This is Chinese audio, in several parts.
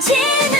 亲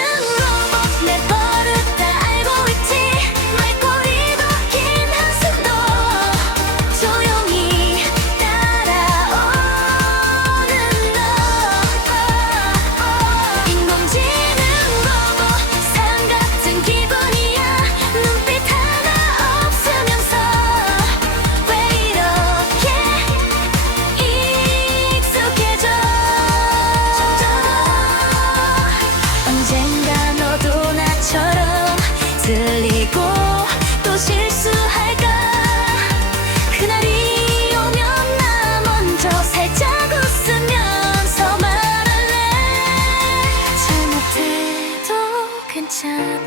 想。